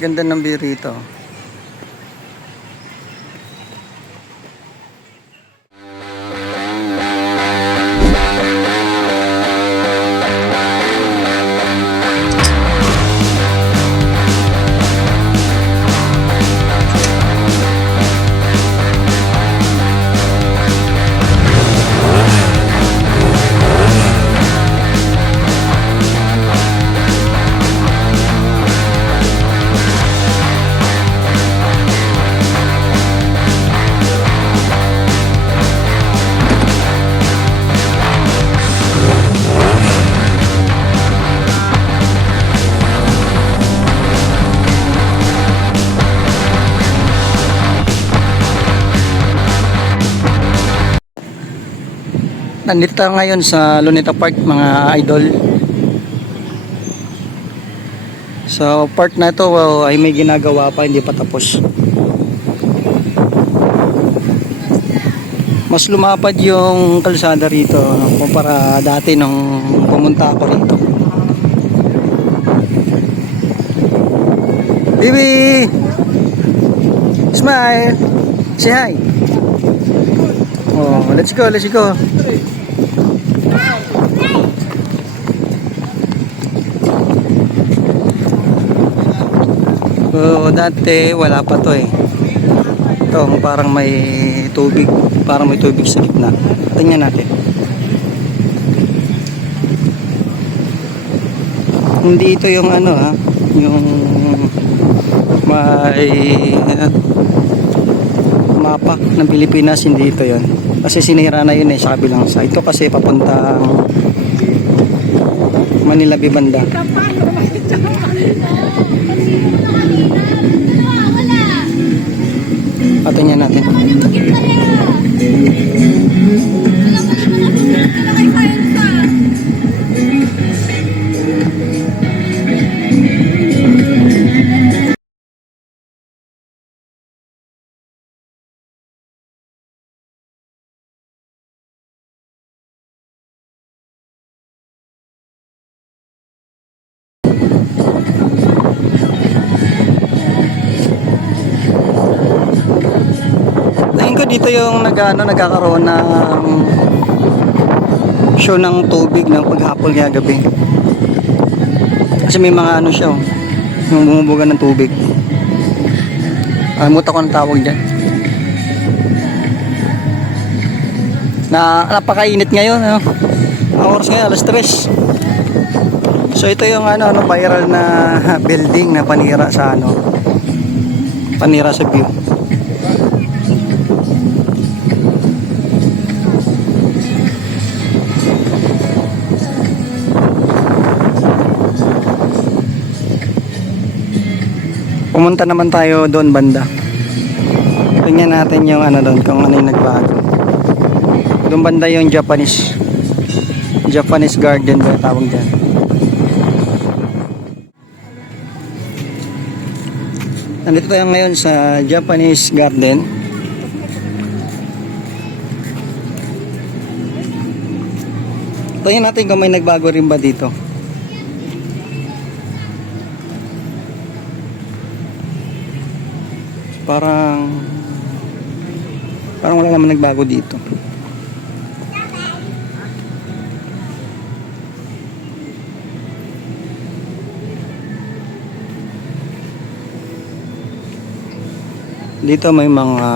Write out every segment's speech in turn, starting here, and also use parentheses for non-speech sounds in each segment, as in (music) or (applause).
Ganda ng view rito. Nandito tayo ngayon sa Luneta Park mga idol. So park na ito wow, ay may ginagawa pa hindi pa tapos. Mas lumapad yung kalsada rito kumpara dati nung pumunta ako rito. Bibi! Smile! Say hi! Oh, let's go, let's go. So, dati wala pa to eh. Ito, parang may tubig. Parang may tubig sa gitna. Tingnan natin. Hindi ito yung ano ha. Yung may mapa ng Pilipinas. Hindi ito yon Kasi sinira na yun eh sa kabilang sa. Ito kasi papuntang Manila Bibanda. Patingnan natin. Yung nag, ano, nagkakaroon ng show ng tubig ng paghapon kaya gabi. Kasi may mga ano siya, oh, yung bumubuga ng tubig. Alimutan ko ang tawag dyan. Na napakainit ngayon, ano? Ang oras ngayon, alas 3. So ito yung ano, ano viral na (laughs) building na panira sa ano panira sa view. Pumunta naman tayo doon banda. Tingnan natin yung ano doon, kung ano yung nagbago. Doon banda yung Japanese. Japanese garden ba tawag dyan. Nandito tayo ngayon sa Japanese garden. Tingnan natin kung may nagbago rin ba dito. Parang parang wala naman nagbago dito. Dito may mga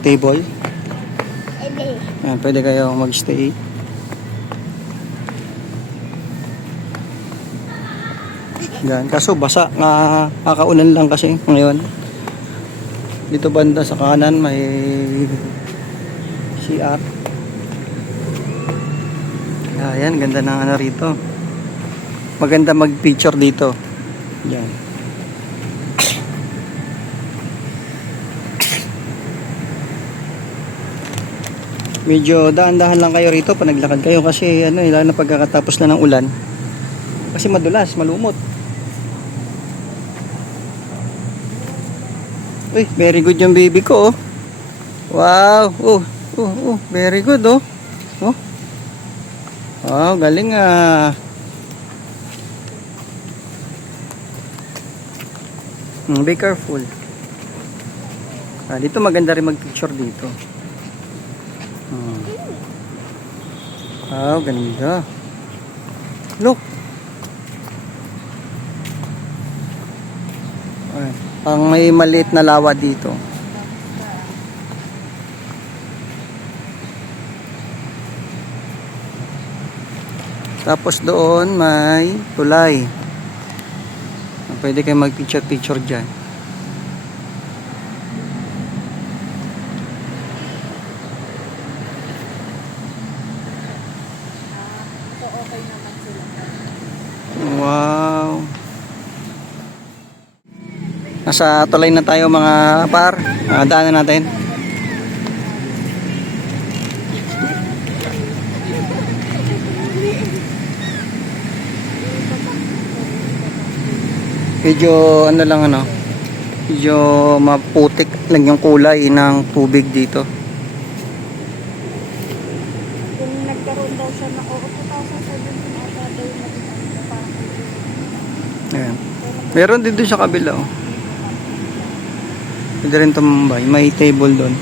table. Yan, pwede kayo magstay. Yan. Kaso basa, nga kakaulan lang kasi ngayon dito banda sa kanan may CR ayan ganda ng ano rito. Maganda mag picture dito. Yan medyo daan-dahan lang kayo rito pag naglakad kayo kasi ano, eh, lalo na pagkakatapos na ng ulan. Kasi madulas, malumot Uy, very good yung baby ko, oh. Wow. Oh, oh, oh, very good, oh. Oh. Wow, galing ah. Mm, be careful. Ah, dito maganda rin mag-picture dito. Hmm. Wow, ganda. Look. Ay, ang may maliit na lawa dito. Tapos doon may tulay. Pwede kayo mag-picture-picture dyan. So, okay naman sila. Wow. Nasa tulay na tayo mga par. Ah, daanan natin. Medyo ano lang ano. Medyo maputik lang yung kulay ng tubig dito. Kung nagkaroon daw siya na, oo, 2017 ata daw Ayan. Meron din doon sa kabila oh. Pwede rin tumambay. May table doon.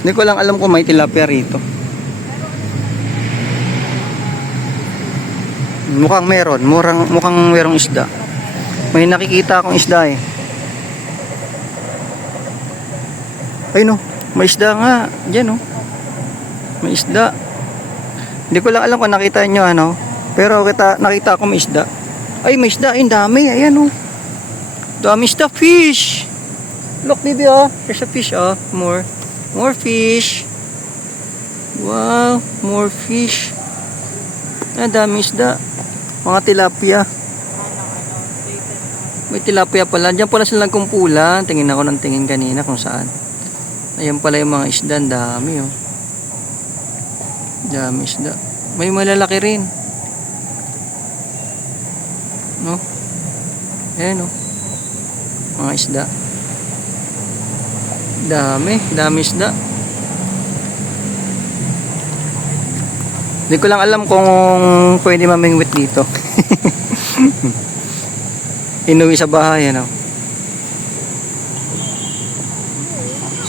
Hindi ko lang alam kung may tilapia rito. Mukhang meron. Murang, mukhang merong isda. May nakikita akong isda eh. Ay no, may isda nga. Diyan oh. May isda. Hindi ko lang alam kung nakita nyo ano. Pero kita, nakita ko may isda. Ay, may isda. Ang dami. Ayan oh. Dami isda. Fish. Look, baby oh. There's a fish oh. More. More fish. Wow. More fish. Ang dami isda. Mga tilapia. May tilapia pala. Diyan pala silang kumpula. Tingin ako ng tingin kanina kung saan. Ayan pala yung mga isda. Ang dami oh. Dami isda. May malalaki rin. No? Ayan oh. Mga isda. Dami. Dami isda. Hindi ko lang alam kung pwede mamingwit dito. (laughs) Inuwi sa bahay, ano.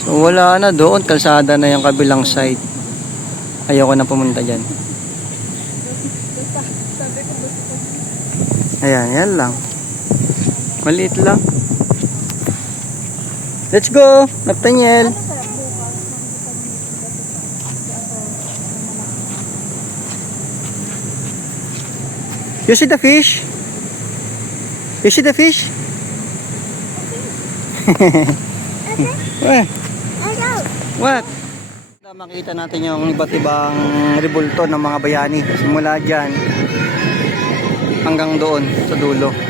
So, wala na doon. Kalsada na yung kabilang side. Ayoko na pumunta dyan. Ayan, yan lang. Maliit lang. Let's go, Nathaniel. You see the fish? You see the fish? (laughs) What? What? Makita natin yung iba't ibang rebulto ng mga bayani. Simula dyan hanggang doon sa dulo.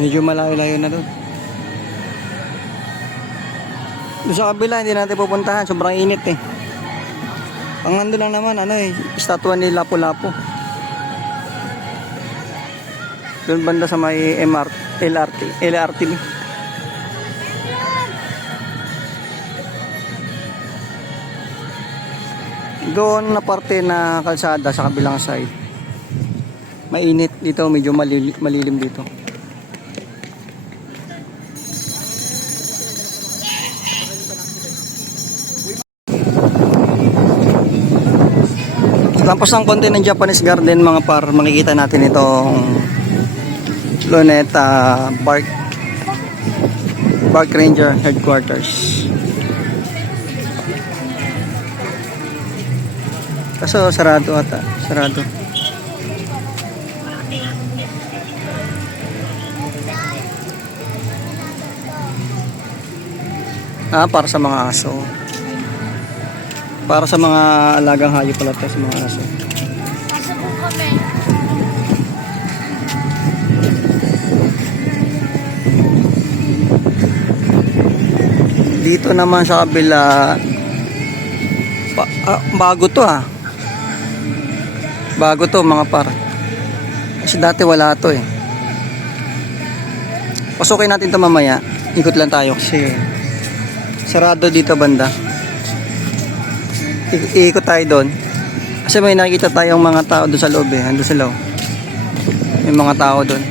Medyo malayo-layo na doon. Doon sa kabila, hindi natin pupuntahan. Sobrang init eh. Ang nando lang naman, ano eh, estatwa ni Lapu-Lapu. Doon banda sa may MR, LRT, LRT. Doon na parte na kalsada sa kabilang side. Mainit dito, medyo malili- malilim dito. Tapos ng konti ng Japanese garden mga par, makikita natin itong Luneta Park Park Ranger Headquarters. Kaso sarado ata, sarado. Ah, para sa mga aso. Para sa mga alagang hayop pala to, sa mga aso. Dito naman sa kabila, pa, ah, bago to ah. Bago to mga par. Kasi dati wala to eh. Pasukin natin to mamaya. Ikot lang tayo kasi sarado dito banda. I- iikot tayo doon. Kasi may nakikita tayong mga tao doon sa loob eh. Ando sa loob. May mga tao doon.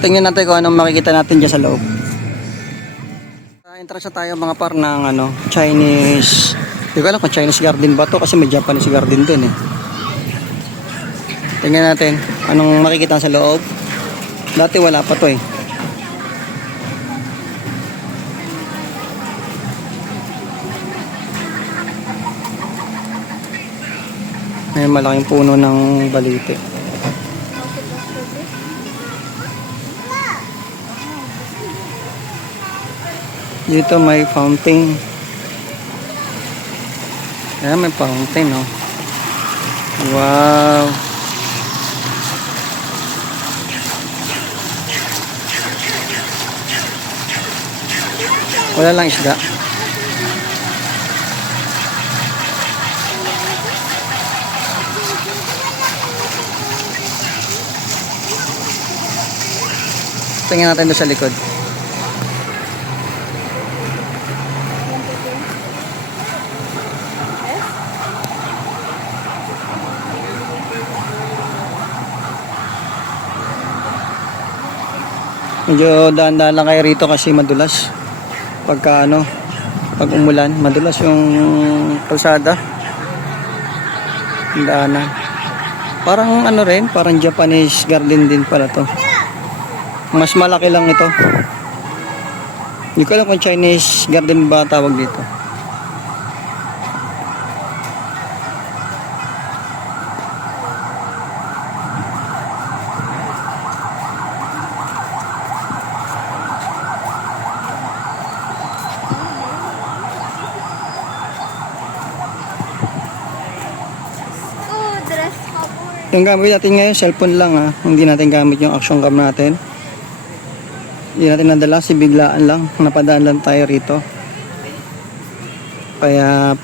Tingnan natin kung anong makikita natin dyan sa loob. Uh, entrance na tayo mga par ng ano, Chinese. Hindi ko alam kung Chinese garden ba to kasi may Japanese garden din eh. Tingnan natin anong makikita sa loob. Dati wala pa to eh. May malaking puno ng balite. Dito may fountain. Ayan, may fountain, oh. Wow. Wala lang isda. Tingnan natin doon sa likod. Medyo daan-daan lang kayo rito kasi madulas. Pagka ano, pag umulan, madulas yung kalsada. Daanan. Parang ano rin, parang Japanese garden din pala to. Mas malaki lang ito. Hindi ko alam kung Chinese garden ba tawag dito. Yung gamit natin ngayon, cellphone lang ha. Hindi natin gamit yung action cam natin. Hindi natin nadala, si biglaan lang. Napadaan lang tayo rito. Kaya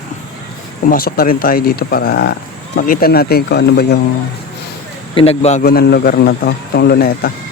pumasok na rin tayo dito para makita natin kung ano ba yung pinagbago ng lugar na to, tong Luneta.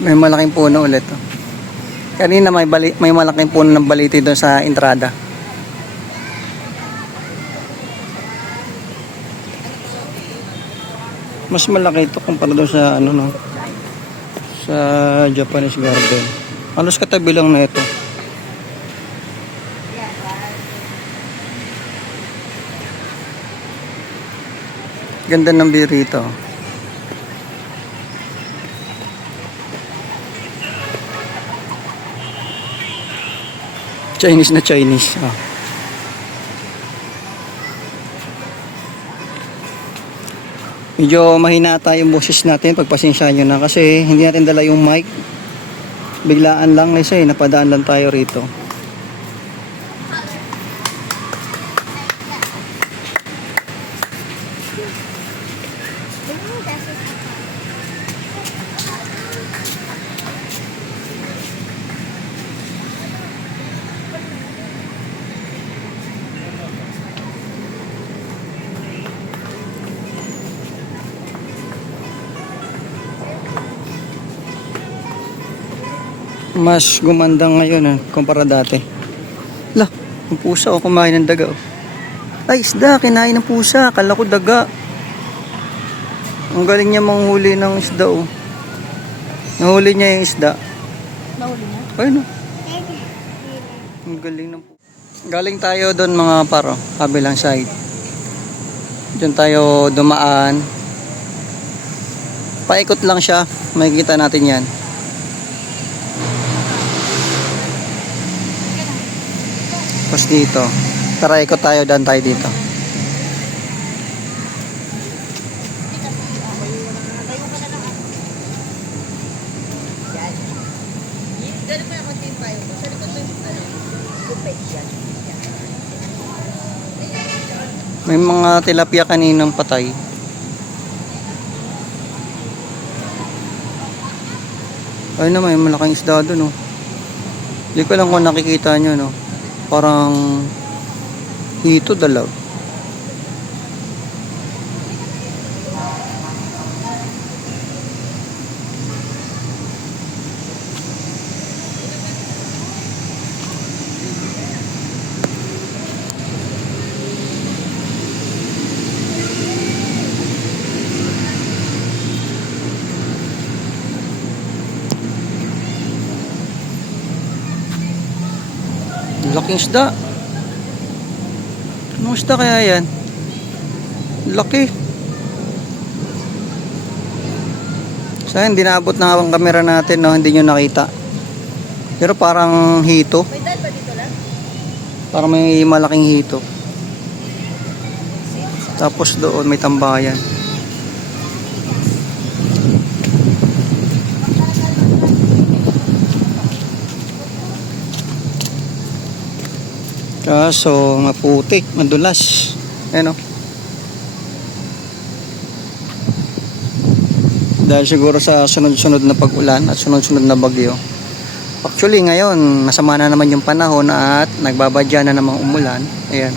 May malaking puno ulit. Oh. Kanina may, bali, may malaking puno ng baliti doon sa entrada. Mas malaki ito kumpara doon sa ano no sa Japanese garden. Halos katabi lang na ito. Ganda ng view rito. Chinese na Chinese. Oh. Medyo mahina ata yung boses natin. Pagpasensya nyo na kasi hindi natin dala yung mic. Biglaan lang kasi napadaan lang tayo rito. Mas gumanda ngayon ah, kumpara dati. Lah, yung pusa o kumain ng daga. oh. Ay, isda, kinain ng pusa. Kala ko daga. Ang galing niya manghuli ng isda oh. Nahuli niya yung isda. Nahuli niya? Ay no. Ang galing ng pu- Galing tayo doon mga paro, kabilang side. Diyan tayo dumaan. Paikot lang siya. Makikita natin yan. Tapos dito. Tara, ikot tayo. Dan tayo dito. May mga tilapia kaninang patay. Ay naman, may malaking isda doon, oh. Hindi ko lang kung nakikita nyo, no. Parang hito dalaw. Laking isda. Anong isda kaya yan? Laki. Sa hindi naabot na ang camera natin, no? Hindi nyo nakita. Pero parang hito. May dal ba dito lang? Parang may malaking hito. Tapos doon may tambayan. Kaso maputik, madulas. Ayan o. Dahil siguro sa sunod-sunod na pag-ulan at sunod-sunod na bagyo. Actually ngayon, masama na naman yung panahon at nagbabadya na namang umulan. Ayan.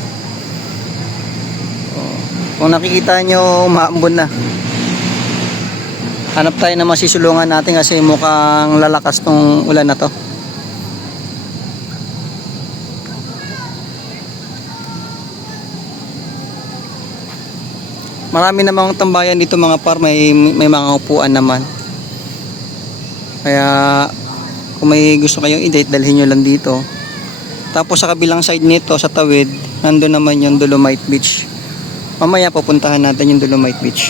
Oh. Kung nakikita nyo, umaambon na. Hanap tayo na masisulungan natin kasi mukhang lalakas tong ulan na to. Marami namang tambayan dito mga par, may, may mga upuan naman. Kaya kung may gusto kayong i-date, dalhin nyo lang dito. Tapos sa kabilang side nito, sa tawid, nandun naman yung Dolomite Beach. Mamaya pupuntahan natin yung Dolomite Beach.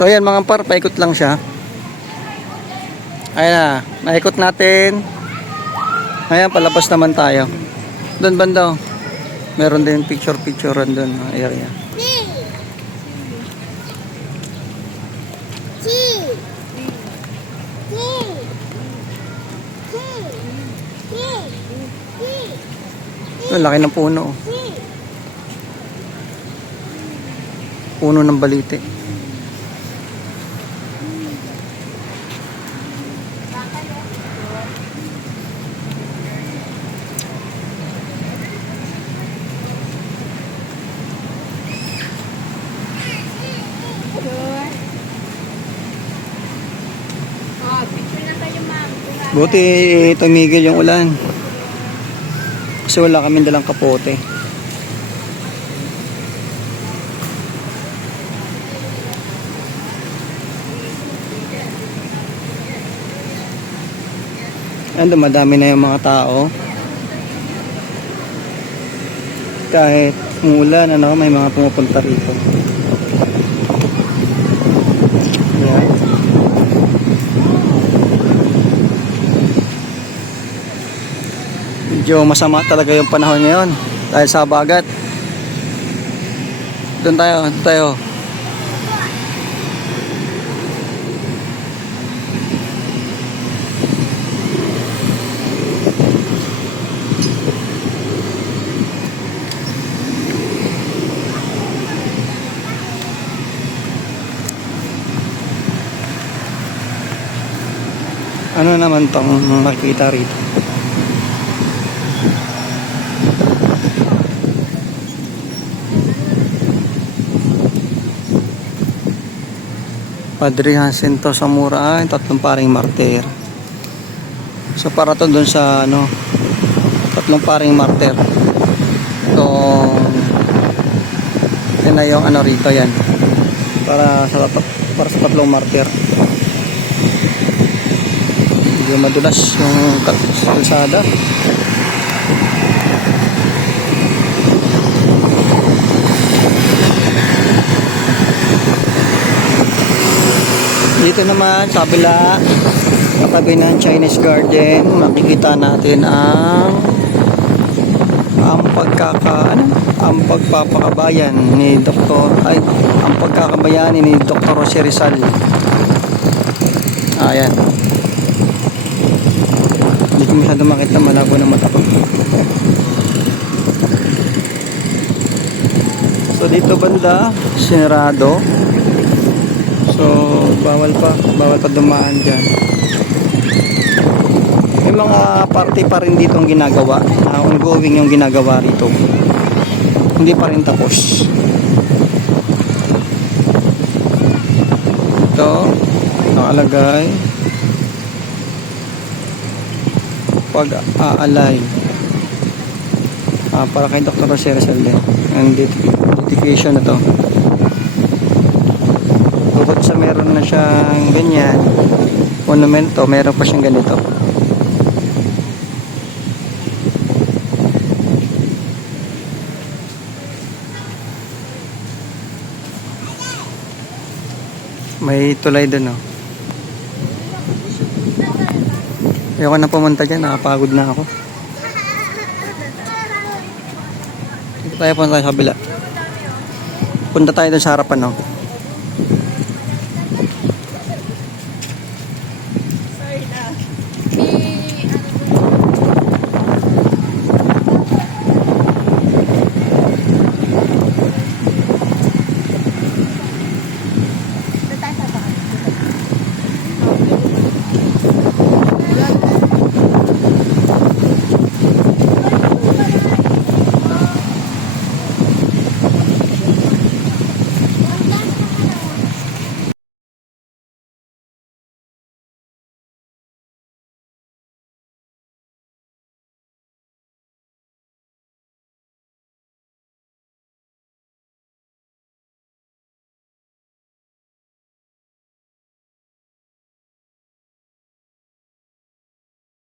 So ayan mga par, paikot lang siya. Ayan na, naikot natin. Ayan, palabas naman tayo. Doon banda, oh. meron din picture-picture doon, area. Ang laki ng puno. oh. Puno ng balite. Buti tumigil yung ulan. Kasi wala kaming dalang kapote. Ayan, dumadami na yung mga tao. Kahit umulan, ano, may mga pumupunta rito. Ayan. Medyo masama talaga yung panahon ngayon dahil sa bagat. Doon tayo, tayo. Ano naman tong makikita rito? Padre Jacinto Samura, tatlong paring martir. So para to doon sa ano, tatlong paring martir. Itong yan na yung ano rito yan. Para sa para sa tatlong martir. Medyo madulas yung kal- kalsada. Dito naman sa kabila, katabi ng Chinese Garden, makikita natin ang ang pagkaka ano, ang pagpapakabayan ni Dr. ay ang pagkakabayan ni Dr. Jose Rizal. Ayan. Hindi ko masyado makita malabo na mata ko. So dito banda, sinarado. So, bawal pa, bawal pa dumaan dyan. May mga party pa rin dito ang ginagawa, na ongoing yung ginagawa rito. Hindi pa rin tapos. Ito, nakalagay. Pag-aalay. Ah, para kay Dr. Jose Rizal din. Ang dedication na to bukod sa meron na siyang ganyan. Monumento, meron pa siyang ganito. May tulay dun oh. Ayoko na pumunta dyan nakapagod na ako. Dito tayo punta sa kabila. Punta tayo dun sa harapan oh